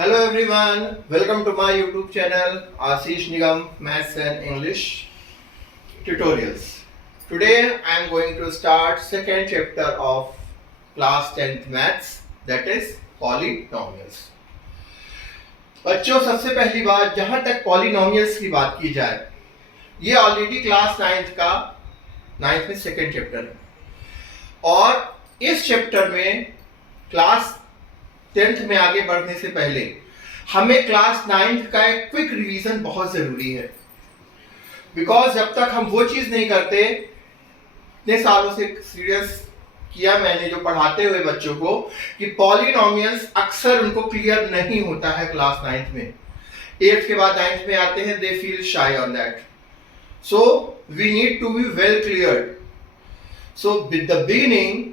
Hello everyone, welcome to my YouTube channel Ashish Nigam Maths and English Tutorials. Today I am going to start second chapter of class 10th Maths, that is polynomials. बच्चों, सबसे पहली बात, जहां तक polynomials की बात की जाए, ये ऑलरेडी क्लास 9th में सेकेंड चैप्टर है और इस चैप्टर में क्लास 10th में आगे बढ़ने से पहले हमें क्लास 9th का एक क्विक रिवीजन बहुत जरूरी है। बिकॉज जब तक हम वो चीज नहीं करते, इतने सालों से सीरियस किया मैंने जो पढ़ाते हुए बच्चों को कि पॉलिनोमियल्स अक्सर उनको क्लियर नहीं होता है क्लास 9th में। 8th के बाद 9th में आते हैं, they feel shy on that, so we need to be well cleared. So with the beginning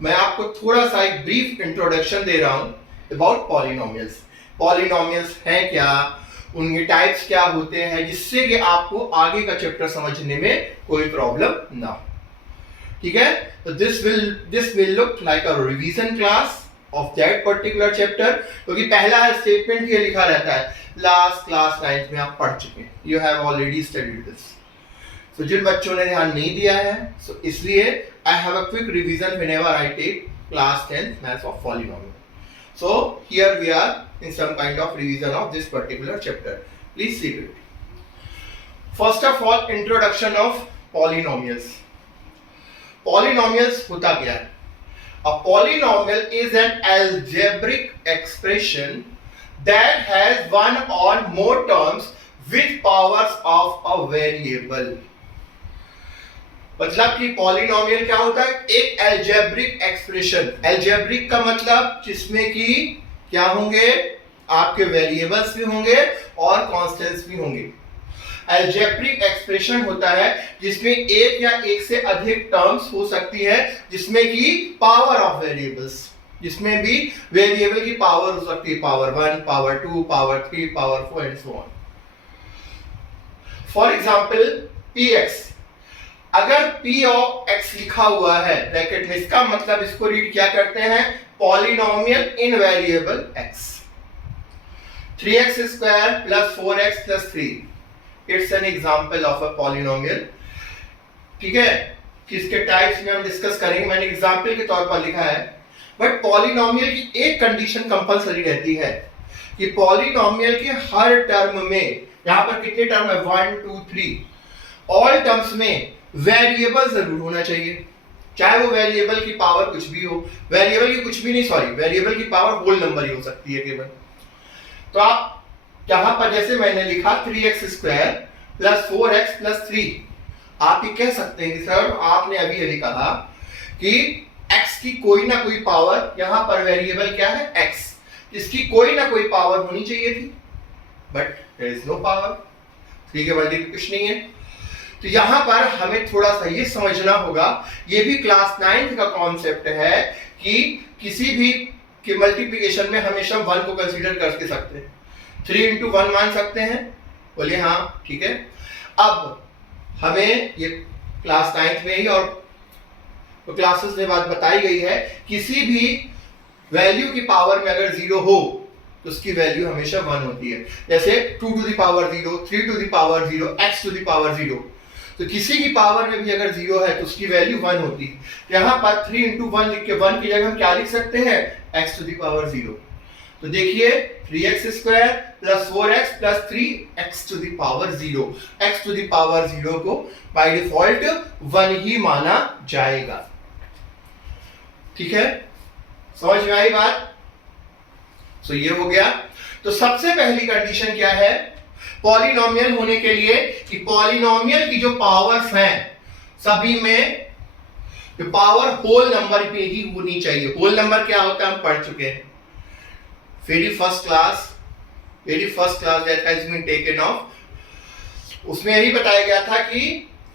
मैं आपको थोड़ा सा एक ब्रीफ इंट्रोडक्शन दे रहा हूं अबाउट पॉलिनोमियल्स। पॉलिनोमियल्स हैं क्या, उनके टाइप्स क्या होते हैं, जिससे कि आपको आगे का चैप्टर समझने में कोई प्रॉब्लम ना हो। ठीक है, तो this will look like a revision class of that particular chapter, क्योंकि पहला स्टेटमेंट ये लिखा रहता है लास्ट क्लास 9th में आप पढ़ चुके हैं, you have already studied this. तो जिन बच्चों ने ध्यान नहीं दिया है, सो इसलिए I have a quick revision whenever I take class 10th maths of polynomial. So here we are in some kind of revision of this particular chapter. Please see it. First of all, introduction of polynomials. Polynomials होता क्या है? A polynomial is an algebraic expression that has one or more terms with powers of a variable. मतलब कि polynomial क्या होता है? एक algebraic expression. Algebraic का मतलब जिसमें कि क्या होंगे, आपके वेरिएबल्स भी होंगे और कांस्टेंट्स भी होंगे। एल्जेब्रिक एक्सप्रेशन होता है जिसमें एक या एक से अधिक टर्म्स हो सकती है, जिसमें कि पावर ऑफ वेरिएबल्स, जिसमें भी वेरिएबल की पावर हो सकती है, power 1, power 2, power 3, power 4 and so on. For example px, अगर p ऑफ x लिखा हुआ है ब्रैकेट में, इसका मतलब इसको रीड क्या करते हैं, polynomial in variable x। 3x square plus 4x plus 3, it's an example of a polynomial. ठीक है, किसके टाइप्स में हम डिस्कस करेंगे, मैंने एग्जांपल के तौर पर लिखा है। बट पॉलिनोमियल की एक कंडीशन कंपलसरी रहती है कि पॉलिनोमियल के हर टर्म में, यहां पर कितने टर्म है, 1 2 3, ऑल टर्म्स में वेरिएबल जरूर होना चाहिए, चाहे वो वेरिएबल की पावर कुछ भी हो। वेरिएबल की कुछ भी नहीं, सॉरी, वेरिएबल की पावर होल नंबर ही हो सकती है केवल। तो आप यहां पर जैसे मैंने लिखा 3x square plus 4x plus 3, आप ये कह सकते हैं कि सर आपने अभी अभी कहा कि x की कोई ना कोई पावर, यहां पर वेरिएबल क्या है x, इसकी कोई ना कोई पावर होनी चाहिए थी, but there is no power, 3 के मल्टीप्लिकेशन नहीं है। तो यहां पर हमें थोड़ा सा ये समझना होगा, ये भी क्लास 9th का कॉन्सेप्ट है कि किसी भी के मल्टीप्लिकेशन में हमेशा 1 को कंसीडर कर सकते हैं, 3 into 1 मान सकते हैं, बोलिए हाँ, ठीक है। अब हमें ये क्लास 9th में ही और तो क्लासेस में बात बताई गई है, किसी भी वैल्यू की पावर में अगर 0 हो तो उसकी वैल्यू हमेशा 1 होती है। जैसे 2 to the power 0, 3 to the power 0, x to the power 0, तो किसी की पावर में भी अगर 0 है तो उसकी वैल्यू 1 होती है। यहाँ पर 3 into 1 लिख के 1 की जगह हम क्या लिख सकते हैं, x to the power 0। तो देखिए 3x square plus 4x plus 3x to the power 0, x to the power 0 को बाय डिफॉल्ट 1 ही माना जाएगा। ठीक है, समझ में आई बात? सो ये हो गया। तो सबसे पहली कंडीशन क्या है पॉलिनोमियल होने के लिए, कि पॉलिनोमियल की जो पावर्स हैं सभी में जो पावर होल नंबर पे ही होनी चाहिए। होल नंबर क्या होता है हम पढ़ चुके हैं, very first class that has been taken off, उसमें यही बताया गया था कि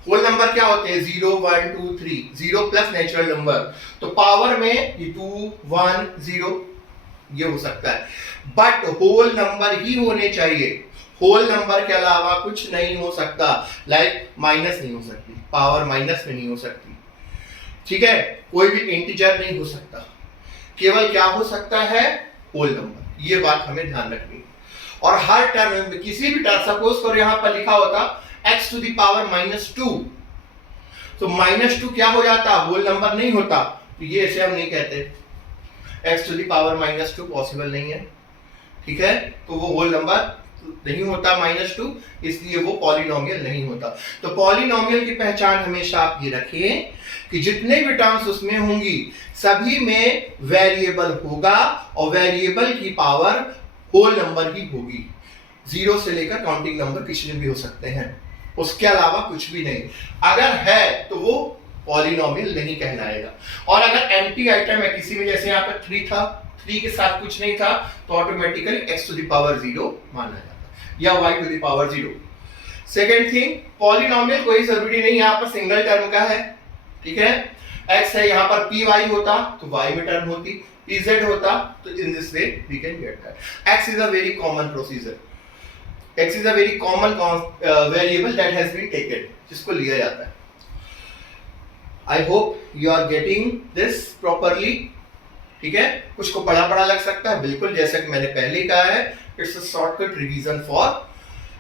होल नंबर क्या होते हैं, 0 1 2 3, 0 प्लस नेचुरल नंबर। तो पावर में ये 2 1 0 ये हो सकता है, बट होल नंबर ही होने चाहिए। होल नंबर के अलावा कुछ नहीं हो सकता, लाइक माइनस नहीं हो सकती, पावर माइनस में नहीं हो सकती। ठीक है, कोई भी इंटीजर नहीं हो सकता, केवल क्या हो सकता है, होल नंबर। ये बात हमें ध्यान रखनी है। और हर टर्म में किसी भी टर्म, सपोज करो यहां पर लिखा होता x टू द पावर -2, तो -2 क्या हो जाता, होल नंबर नहीं होता, तो ये ऐसे हम नहीं कहते। x to the power -2 possible नहीं है, ठीक है, तो वो होल नंबर नहीं होता -2, इसलिए वो पॉलिनोमियल नहीं होता। तो पॉलिनोमियल की पहचान हमेशा आप ये रखें कि जितने भी टर्म्स उसमें होंगी सभी में वेरिएबल होगा और वेरिएबल की पावर होल नंबर ही होगी। 0 से लेकर काउंटिंग नंबर किसी भी हो सकते हैं, उसके अलावा कुछ भी नहीं। अगर है तो वो पॉलिनोमियल नहीं कहलाएगा। और अगर एम्प्टी आइटम है किसी में, जैसे यहाँ पर 3 था, 3 के साथ कुछ नहीं था, तो automatically x to the power 0 माना जाता या y to the power 0। Second thing, polynomial कोई जरूरी नहीं यहाँ पर सिंगल टर्म का है, ठीक है। x है, यहाँ पर py होता तो y में टर्म होती, pz होता तो in this way we can get that. x is a very common procedure, x is a very common variable that has been taken, जिसको लिया जाता है। I hope you are getting this properly, ठीक है। कुछ को बड़ा लग सकता है, बिल्कुल जैसा कि मैंने पहले कहा है, it's a shortcut revision for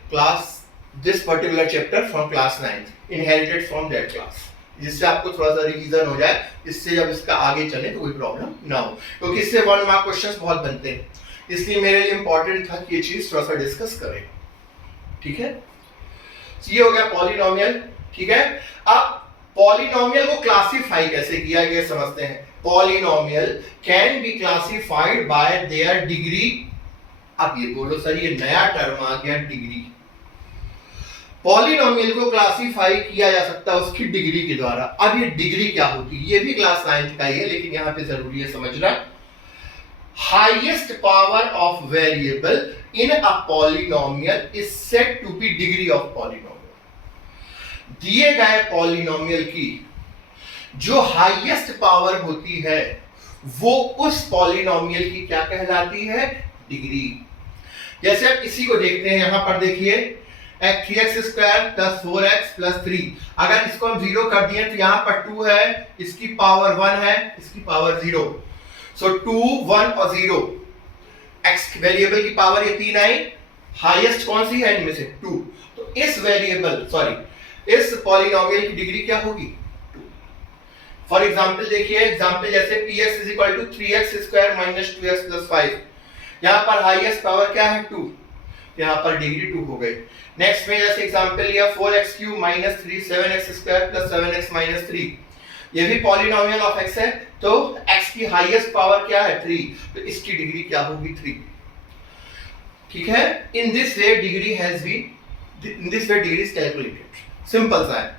class this particular chapter from class 9 inherited from that class, जिससे आपको थोड़ा सा रिवीजन हो जाए, जिससे जब इसका आगे चले तो कोई प्रॉब्लम ना हो, क्योंकि इससे 1 मार्क क्वेश्चंस बहुत बनते हैं, इसलिए मेरे लिए इंपॉर्टेंट था कि ये चीज थोड़ा सा डिस्कस करें, ठीक है। ये हो गया पॉलिनोमियल, ठीक है। अब पॉलिनोमियल को क्लासिफाई कैसे किया गया समझते हैं। Polynomial can be classified bye there degree. अब ये बोलो सर, ये नया टर्म आ गया डिग्री। पॉलिनोमियल को क्लासिफाई किया जा सकता है उसकी डिग्री के द्वारा। अब ये डिग्री क्या होती है, ये भी क्लास 9 का ही है, लेकिन यहां पे जरूरी है समझना। Highest power of variable in a polynomial is said to be degree of polynomial. दिए गए पॉलिनोमियल की जो हाईएस्ट पावर होती है वो उस पॉलिनोमियल की क्या कहलाती है, डिग्री। जैसे आप इसी को देखते हैं, यहां पर देखिए 3x square plus 4x plus 3, अगर इसको हम 0 कर दिए तो यहां पर 2 है, इसकी पावर 1 है, इसकी पावर 0, सो 2 1 और 0, x वेरिएबल की पावर ये 3 आई, हाईएस्ट कौन सी है इनमें से 2, तो इस वेरिएबल इस पॉलिनोमियल की डिग्री क्या होगी, 2। फॉर एग्जांपल देखिए, एग्जांपल जैसे px is equal to 3x square minus 2x plus 5, यहां पर हाईएस्ट पावर क्या है 2, यहां पर डिग्री 2 हो गई। नेक्स्ट में जैसे एग्जांपल लिया 4x cube minus 3 7x square plus 7x minus 3, ये भी पॉलिनोमियल ऑफ x है, तो x की हाईएस्ट पावर क्या है 3, तो इसकी डिग्री क्या होगी 3, ठीक है। इन this way degree is calculated, simple सा है।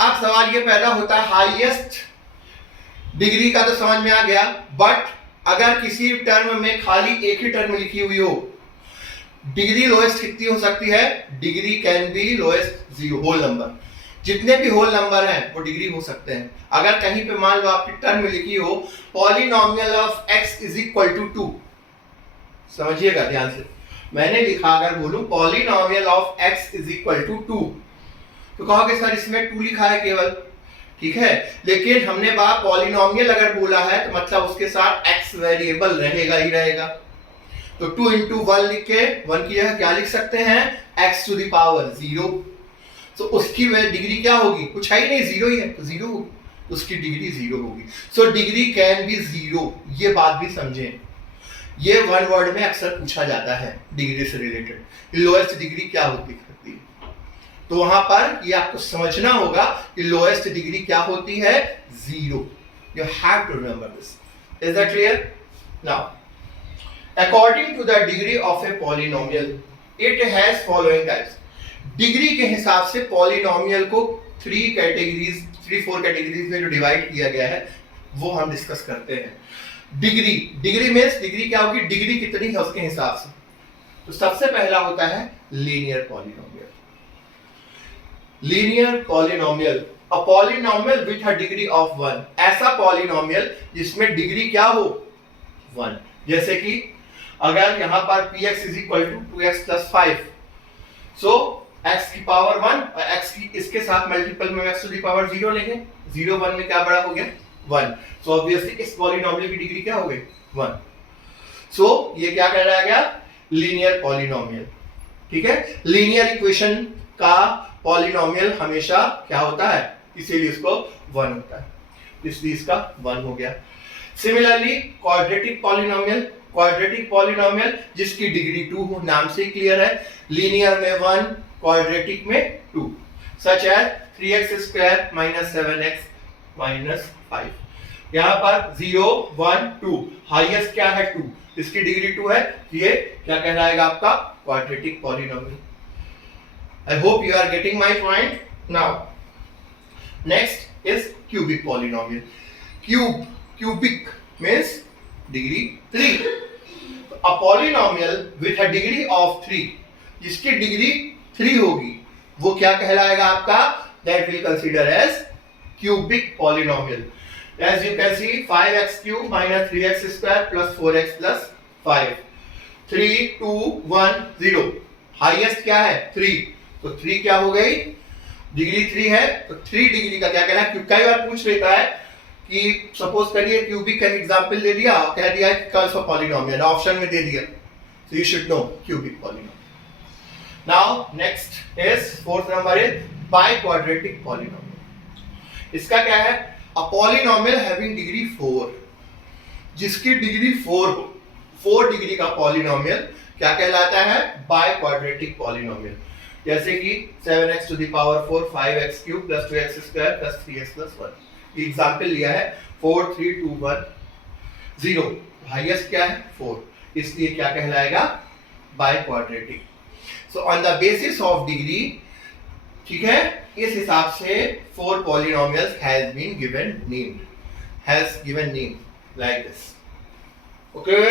अब सवाल ये पैदा होता है, हाईएस्ट डिग्री का तो समझ में आ गया, बट अगर किसी टर्म में खाली एक ही टर्म लिखी हुई हो, डिग्री लोएस्ट कितनी हो सकती है, degree can be lowest 0 whole number, जितने भी होल नंबर हैं वो डिग्री हो सकते हैं। अगर कहीं पे मान लो आपकी टर्म में लिखी हो polynomial of x is equal to 2, समझिएगा ध्यान से, मैंने लिखा अगर बोलूं polynomial of x is equal to 2, तो कहोगे सर इसमें 2 लिखा है केवल, ठीक है, लेकिन हमने बात पॉलिनोमियल अगर बोला है तो मतलब उसके साथ x वेरिएबल रहेगा ही रहेगा, तो 2 into 1 लिख के 1 की जगह क्या लिख सकते हैं, x टू द पावर 0, तो उसकी डिग्री क्या होगी, कुछ है ही नहीं, 0 ही है तो 0 होगी, उसकी डिग्री 0 होगी। सो डिग्री कैन बी 0, ये बात भी समझें, ये 1 वर्ड में अक्सर पूछा जाता है डिग्री से रिलेटेड, लोएस्ट डिग्री क्या होती है, तो वहां पर ये आपको समझना होगा कि लोएस्ट डिग्री क्या होती है, 0। You have to remember this, is that clear. Now according to the degree of a polynomial it has following types. Degree के हिसाब से पॉलिनोमियल को 4 कैटेगरीज में जो डिवाइड किया गया है वो हम डिस्कस करते हैं। डिग्री मींस डिग्री क्या होगी, डिग्री कितनी है उसके हिसाब से। तो सबसे पहला होता है linear polynomial. Linear polynomial, a polynomial with a degree of 1, ऐसा पॉलिनोमियल जिसमें डिग्री क्या हो 1। जैसे कि अगर यहां पर px is equal to 2x plus 5, so x की पावर 1 और x की इसके साथ मल्टीपल में x टू द पावर 0 लेंगे, 0 1 में क्या बड़ा हो गया 1, सो ऑब्वियसली इस पॉलिनोमियल की डिग्री क्या हो गई 1। सो ये क्या कहलाया गया, लीनियर पॉलिनोमियल। ठीक है, लीनियर इक्वेशन का पॉलिनोमियल हमेशा क्या होता है, इसीलिए इसको 1 होता है, इसलिए इसका 1 हो गया। सिमिलरली क्वाड्रेटिक पॉलिनोमियल जिसकी डिग्री 2 हो, नाम से क्लियर है, लीनियर में 1, क्वाड्रेटिक में 2, सच एज 3x² - 7x - 5। यहां पर 0 1 2, हाईएस्ट क्या है 2, इसकी डिग्री 2 है, ये क्या कहलाएगा आपका quadratic polynomial. I hope you are getting my point. Now next is cubic polynomial. Cubic means degree 3। A polynomial with a degree of 3, जिसकी डिग्री 3 होगी वो क्या कहलाएगा आपका, that will consider as cubic polynomial. As you can see, 5x³ - 3x² + 4x + 5, 3 2 1 0, highest क्या है 3, तो 3 क्या हो गई, डिग्री 3 है, तो 3 डिग्री का क्या कहना है। कई बार पूछ लेता है कि सपोज करिए क्यूबिक का एग्जांपल दे दिया, कह दिया कर्व ऑफ पॉलिनोमियल ऑप्शन में दे दिया, so you should know cubic polynomial. Now next is fourth number is biquadratic polynomial। इसका क्या है, a polynomial having degree 4, जिसकी डिग्री 4 हो, 4 डिग्री का पॉलिनोमियल क्या कहलाता है, बाइक्वाड्रेटिक पॉलिनोमियल। जैसे कि 7x⁴ 5x³ + 2x² + 3x + 1, ये एग्जांपल लिया है। 4 3 2 1 0, हाईएस्ट क्या है 4, इसलिए क्या कहलाएगा biquadratic. So on the basis of degree, ठीक है, इस हिसाब से 4 polynomials has given name like this। Okay,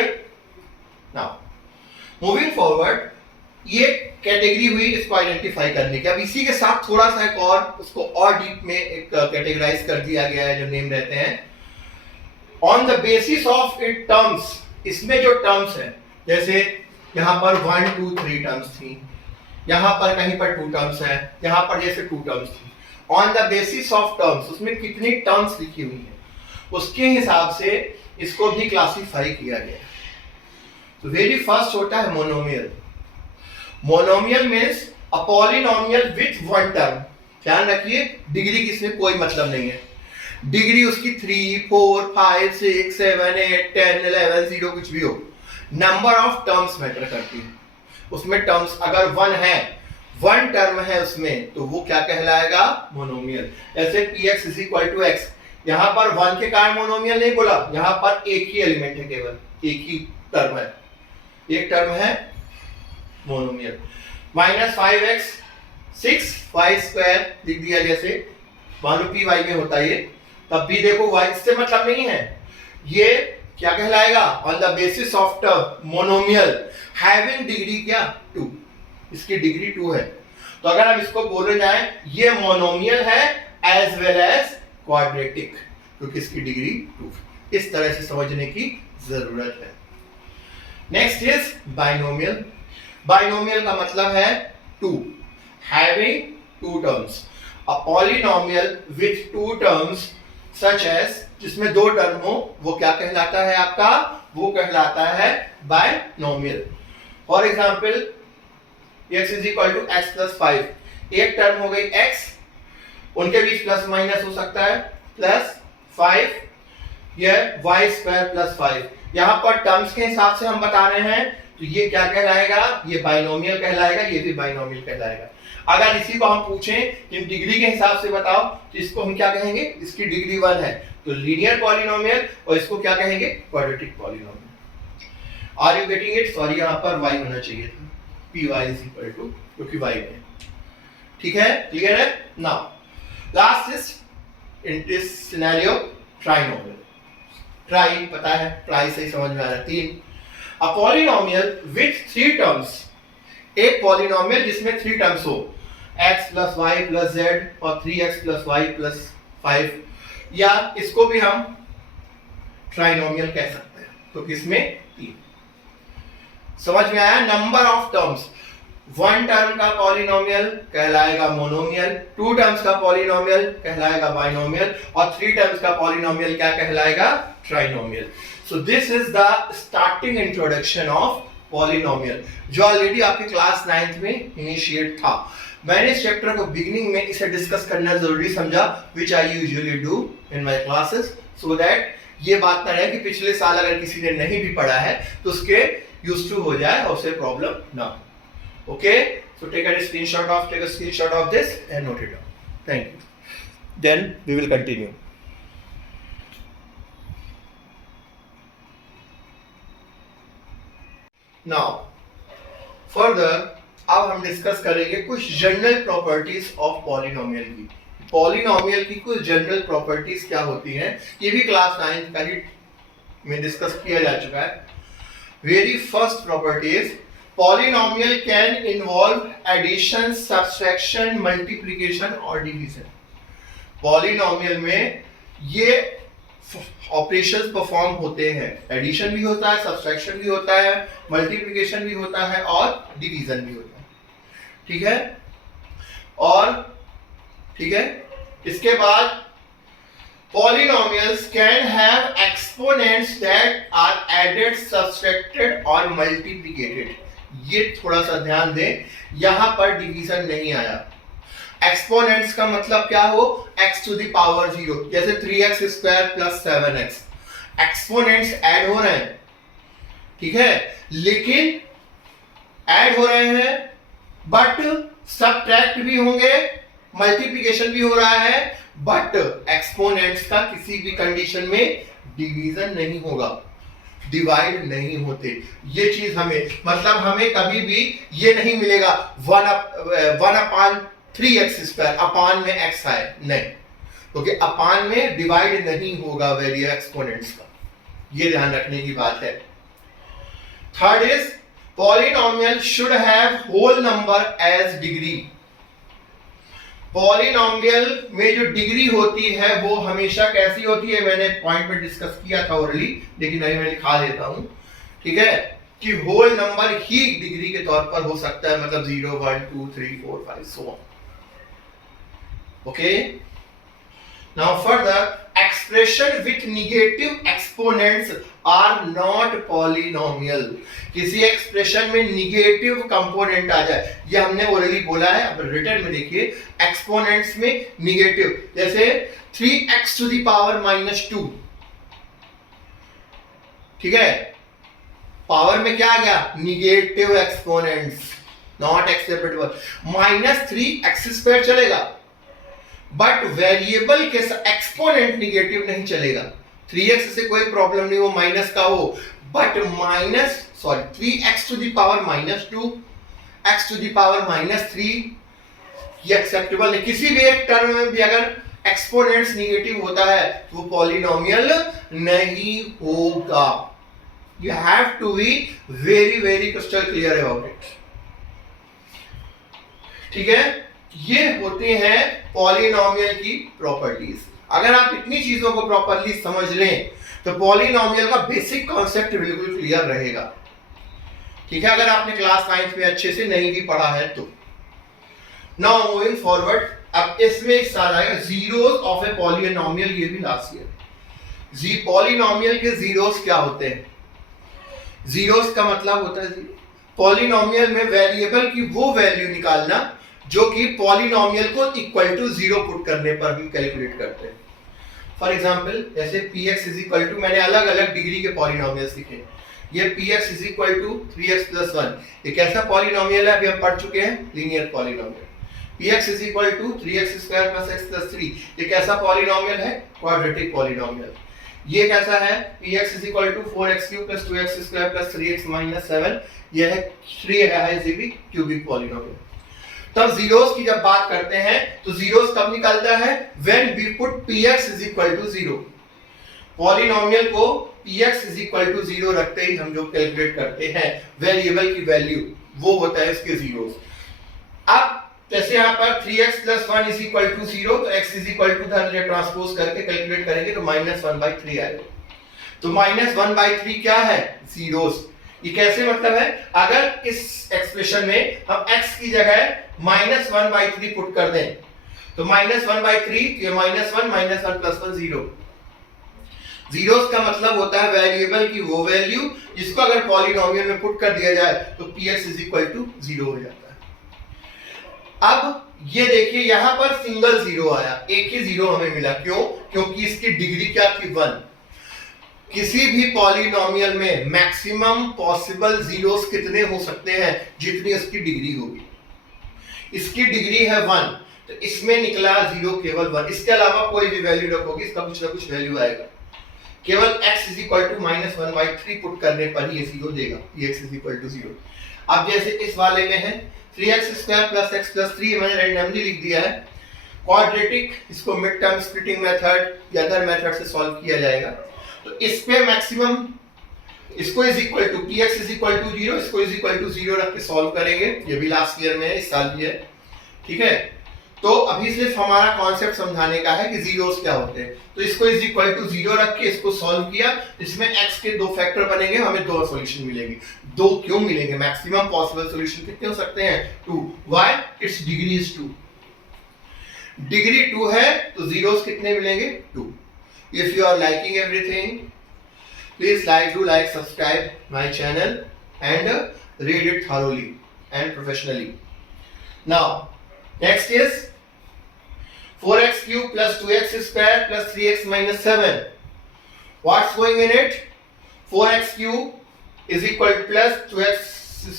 now moving forward, ये कैटेगरी हुई इसको आइडेंटिफाई करने की। अब इसी के साथ थोड़ा सा एक और उसको और डीप में एक कैटेगराइज कर दिया गया है, जो नेम रहते हैं on the basis of it terms. इसमें जो टर्म्स है, जैसे यहाँ पर 1 2 3 टर्म्स थी, यहाँ पर कहीं पर 2 टर्म्स है, यहाँ पर जैसे 2 टर्म्स थी, on the basis of terms, उसमें कितनी टर्म्स लिखी हुई है उसके हिसाब से इसको भी क्लासिफाई किया गया है। तो वेरी फर्स्ट होता है monomial. Monomial means a polynomial with 1 term. ध्यान रखिए, डिग्री की इसमें कोई मतलब नहीं है, डिग्री उसकी 3 4 5 6 7 8 10 11 0 कुछ भी हो, नंबर ऑफ टर्म्स मैटर करती है। उसमें टर्म्स अगर 1 है, 1 टर्म है उसमें, तो वो क्या कहलाएगा, मोनोमियल। जैसे px = x, यहाँ पर 1 के कारण मोनोमियल नहीं बोला, यहाँ पर एक ही एलिमेंट है, केवल एक ही टर्म है, एक टर्म है मोनोमियल। -5x 6 y² लिख दिया, जैसे मान लो py में होता है ये, तब भी देखो y से मतलब नहीं है, ये क्या कहलाएगा, on the basis of term monomial having degree क्या 2, इसकी डिग्री 2 है। तो अगर हम इसको बोले जाए ये मोनोमियल है एज वेल एज क्वाड्रेटिक, क्योंकि इसकी डिग्री 2। इस तरह से समझने की जरूरत है। Next is binomial. बाइनोमियल का मतलब है 2, having 2 terms. A polynomial with 2 terms such as, जिसमें 2 टर्म हो, वो क्या कहलाता है आपका, वो कहलाता है binomial. For example x = x + 5, एक टर्म हो गई x, उनके बीच प्लस माइनस हो सकता है, +5, यह y² + 5। यहाँ पर टर्म्स के हिसाब से हम बता रहे हैं, तो ये क्या कहलाएगा, ये बाइनोमियल कहलाएगा, ये भी बाइनोमियल कहलाएगा। अगर इसी को हम पूछें कि डिग्री के हिसाब से बताओ, तो इसको हम क्या कहेंगे, इसकी डिग्री 1 है, तो लीनियर पॉलिनोमियल, और इसको क्या कहेंगे, quadratic polynomial. Are you getting it? Sorry, यहाँ पर y होना चाहिए था, py = क्योंकि y में, ठीक है, क्लियर है। Now last is in this scenario trinomial. Try पता है, ट्राई से ही समझ में आ रहा है, 3। अ पॉलिनोमियल विथ 3 टर्म्स, एक पॉलिनोमियल जिसमें 3 टर्म्स हो, x + y + z और 3x + y + 5, या इसको भी हम ट्राइनोमियल कह सकते हैं, क्योंकि इसमें 3। समझ में आया? नंबर ऑफ टर्म्स, 1 टर्म का पॉलिनोमियल कहलाएगा मोनोमियल, 2 टर्म्स का पॉलिनोमियल कहलाएगा बाइनोमियल, और 3 टर्म्स का पॉलिनोमियल क्या कहलाएगा, trinomial. So this is the starting introduction of polynomial जो ऑलरेडी आपके क्लास 9th में इनिशिएट था। मैंने इस चैप्टर को बिगिनिंग में इसे डिस्कस करना जरूरी समझा, which I usually do in my classes, so that ये बात ना रहे कि पिछले साल अगर किसी ने नहीं भी पढ़ा है तो उसके यूज्ड टू हो जाए और उसे प्रॉब्लम ना। Okay, so take a screenshot of this and note it down. Thank you, then we will continue. Now further अब हम डिस्कस करेंगे कुछ जनरल प्रॉपर्टीज ऑफ पॉलिनोमियल की। पॉलिनोमियल की कुछ जनरल प्रॉपर्टीज क्या होती हैं, ये भी क्लास 9 का ही में डिस्कस किया जा चुका है। Very first property is polynomial can involve addition, subtraction, multiplication और डिवीजन। पॉलिनोमियल में ये ऑपरेशंस परफॉर्म होते हैं, एडिशन भी होता है, सब्सट्रैक्शन भी होता है, मल्टीप्लिकेशन भी होता है और डिवीजन भी होता है। ठीक है, और ठीक है, इसके बाद polynomials can have exponents that are added, subtracted और मल्टीप्लिकेटेड। ये थोड़ा सा ध्यान दें, यहां पर डिवीजन नहीं आया। एक्सपोनेंट्स का मतलब क्या हो, x टू द पावर 0, जैसे 3x square plus 7x। Exponents add हो रहे हैं, ठीक है, लेकिन ऐड हो रहे हैं बट सबट्रैक्ट भी होंगे, मल्टीप्लिकेशन भी हो रहा है, बट एक्सपोनेंट्स का किसी भी कंडीशन में डिवीजन नहीं होगा, डिवाइड नहीं होते। ये चीज हमें मतलब हमें कभी भी ये नहीं मिलेगा 1/3x स्क्वायर अपान में x आए, नहीं, क्योंकि अपान में डिवाइड नहीं होगा वैल्यू एक्सपोनेंट्स का, ये ध्यान रखने की बात है। Third is polynomial should have whole number as degree. Polynomial में जो डिग्री होती है वो हमेशा कैसी होती है, मैंने पॉइंट में डिस्कस किया था ऑलरेडी, लेकिन अभी मैं लिखा देता हूं, ठीक है, कि होल नंबर ही डिग्री के तौर पर हो सकता है, मतलब 0 1 2 3 4 5 so on. Okay, now further expression with negative exponents are not polynomial। किसी एक्सप्रेशन में निगेटिव कंपोनेंट आ जाए, ये हमने ऑलरेडी बोला है, अब रिटर्न में देखिए एक्सपोनेंट्स में निगेटिव, जैसे 3x टू द पावर -2, ठीक है, पावर में क्या आ गया, negative exponents, not acceptable. -3x² चलेगा बट वेरिएबल के एक्सपोनेंट निगेटिव नहीं चलेगा। 3x से कोई प्रॉब्लम नहीं, वो माइनस का हो, but 3x to the power -2, x to the power -3 ये एक्सेप्टेबल नहीं। किसी भी एक टर्म में भी अगर एक्सपोनेंट्स निगेटिव होता है तो वो पॉलिनोमियल नहीं होगा। You have to be very very crystal clear about it, ठीक है। ये होते हैं पॉलिनोमियल की प्रॉपर्टीज। अगर आप इतनी चीजों को प्रॉपर्ली समझ लें तो पॉलिनोमियल का बेसिक कॉन्सेप्ट बिल्कुल क्लियर रहेगा, ठीक है, अगर आपने क्लास 9 में अच्छे से नहीं भी पढ़ा है तो। नाउ मूविंग फॉरवर्ड, अब इसमें एक साथ आएगा जीरोस ऑफ ए पॉलिनोमियल, ये भी लास्ट ईयर। पॉलिनोमियल के जीरोस क्या होते हैं, जीरोस का मतलब होता है पॉलिनोमियल में वेरिएबल की वो वैल्यू निकालना जो कि पॉलिनोमियल को इक्वल टू 0 पुट करने पर भी कैलकुलेट करते हैं। फॉर एग्जांपल जैसे px इज इक्वल टू, मैंने अलग अलग डिग्री के पॉलिनोमियल्स लिखे, ये px is equal to 3x + 1, ये कैसा पॉलिनोमियल है, अभी हम पढ़ चुके हैं, linear polynomial. px is equal to 3x² + x + 3, ये कैसा पॉलिनोमियल है, क्वाड्रेटिक पॉलिनोमियल। ये कैसा है, px is equal to 4x³ + 2x² + 3x - 7, ये है 3 है क्यूबिक पॉलिनोमियल। तब जीरोस की जब बात करते हैं तो जीरोस कब निकलता है, when we put px is equal to 0। Polynomial को px इज इक्वल टू 0 रखते ही हम जो कैलकुलेट करते हैं वेरिएबल की वैल्यू, वो होता है इसके जीरोस। अब जैसे यहाँ पर 3x + 1 इज इक्वल टू 0, तो x इज इक्वल टू धन ट्रांसपोज करके कैलकुलेट करेंगे तो -1/3 आएगा। तो -1/3 क्या है, जीरोस। ये कैसे मतलब है, अगर इस एक्सप्रेशन में हम x की जगह -1/3 पुट कर दें तो -1/3 ये -1 - 1 + 1 0। जीरोस का मतलब होता है वेरिएबल की वो वैल्यू जिसको अगर पॉलिनोमियल में पुट कर दिया जाए तो px इज इक्वल टू 0 हो जाता है। अब ये देखिए यहां पर सिंगल जीरो आया, एक ही जीरो हमें मिला, क्यों? क्योंकि इसकी डिग्री क्या थी? 1। किसी भी पॉलिनोमियल में मैक्सिमम पॉसिबल जीरोस कितने हो सकते हैं? जितनी उसकी डिग्री होगी। इसकी डिग्री है 1, तो इसमें निकला जीरो केवल 1। इसके अलावा कोई भी वैल्यू रखोगे इसका कुछ ना कुछ वैल्यू आएगा। केवल x is equal to -1/3 put करने पर ही ये जीरो देगा, x इज इक्वल टू 0। अब जैसे इस वाले में है 3x² + x + 3, मैंने रैंडमली लिख दिया है। क्वाड्रेटिक, इसको मिड टर्म स्प्लिटिंग मेथड या अदर मेथड से सॉल्व किया जाएगा। तो इस पे मैक्सिमम इसको is equal to px is equal to 0, इसको इज इक्वल टू 0 रख के सॉल्व करेंगे। ये भी लास्ट ईयर में है, इस साल भी है, ठीक है। तो अभी सिर्फ हमारा कॉन्सेप्ट समझाने का है कि जीरोस क्या होते हैं। तो इसको इज इक्वल टू 0 रख के इसको सॉल्व किया, इसमें x के 2 फैक्टर बनेंगे, हमें 2 सॉल्यूशन मिलेंगे। 2 क्यों मिलेंगे? मैक्सिमम पॉसिबल सॉल्यूशन कितने हो सकते हैं? 2। Why? It's degree is 2। Degree 2 है तो जीरोस कितने मिलेंगे? 2। If you are liking everything, please like, subscribe my channel and read it thoroughly and professionally. Now, next is 4x cube plus 2x square plus 3x minus 7. What's going in it? 4x cube is equal to plus 2x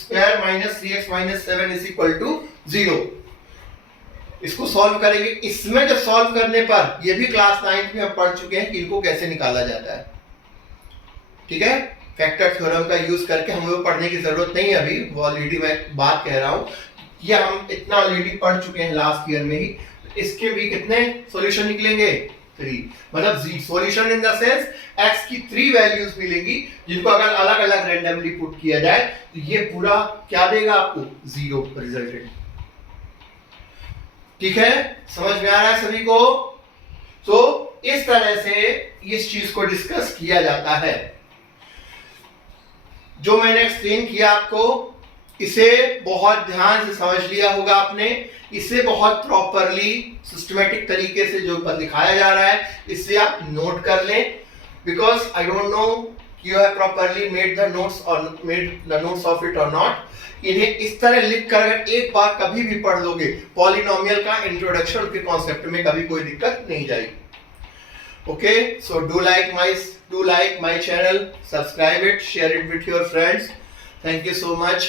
square minus 3x minus 7 is equal to 0. इसको solve करेंगे। इसमें जब solve करने पर, ये भी class 9 में हम पढ़ चुके हैं कि इनको कैसे निकाला जाता है, ठीक है। फैक्टर थ्योरम का यूज करके हमें वो पढ़ने की जरूरत नहीं है अभी, वो ऑलरेडी मैं बात कह रहा हूँ, ये हम इतना ऑलरेडी पढ़ चुके हैं लास्ट ईयर में ही। इसके भी कितने सॉल्यूशन निकलेंगे? 3। मतलब solution in the sense x की 3 वैल्यूज मिलेंगी जिनको अगर अलग अलग रैंडमली पुट किया जाए तो ये पूरा क्या देगा आपको? 0 रिजल्टेंट। ठीक है, समझ में आ रहा है सभी को? तो इस तरह से इस चीज को डिस्कस किया जाता है। जो मैंने एक्सप्लेन किया आपको, इसे बहुत ध्यान से समझ लिया होगा आपने। इसे बहुत प्रॉपरली सिस्टमैटिक तरीके से जो दिखाया जा रहा है इससे आप नोट कर लें, because I don't know you have properly made the notes of it और नॉट। इन्हें इस तरह लिख कर अगर एक बार कभी भी पढ़ लोगे, पॉलिनोमियल का इंट्रोडक्शन के कॉन्सेप्ट में कभी कोई दिक्कत नहीं जाएगी। Okay, so do like my channel, subscribe it, share it with your friends. Thank you so much.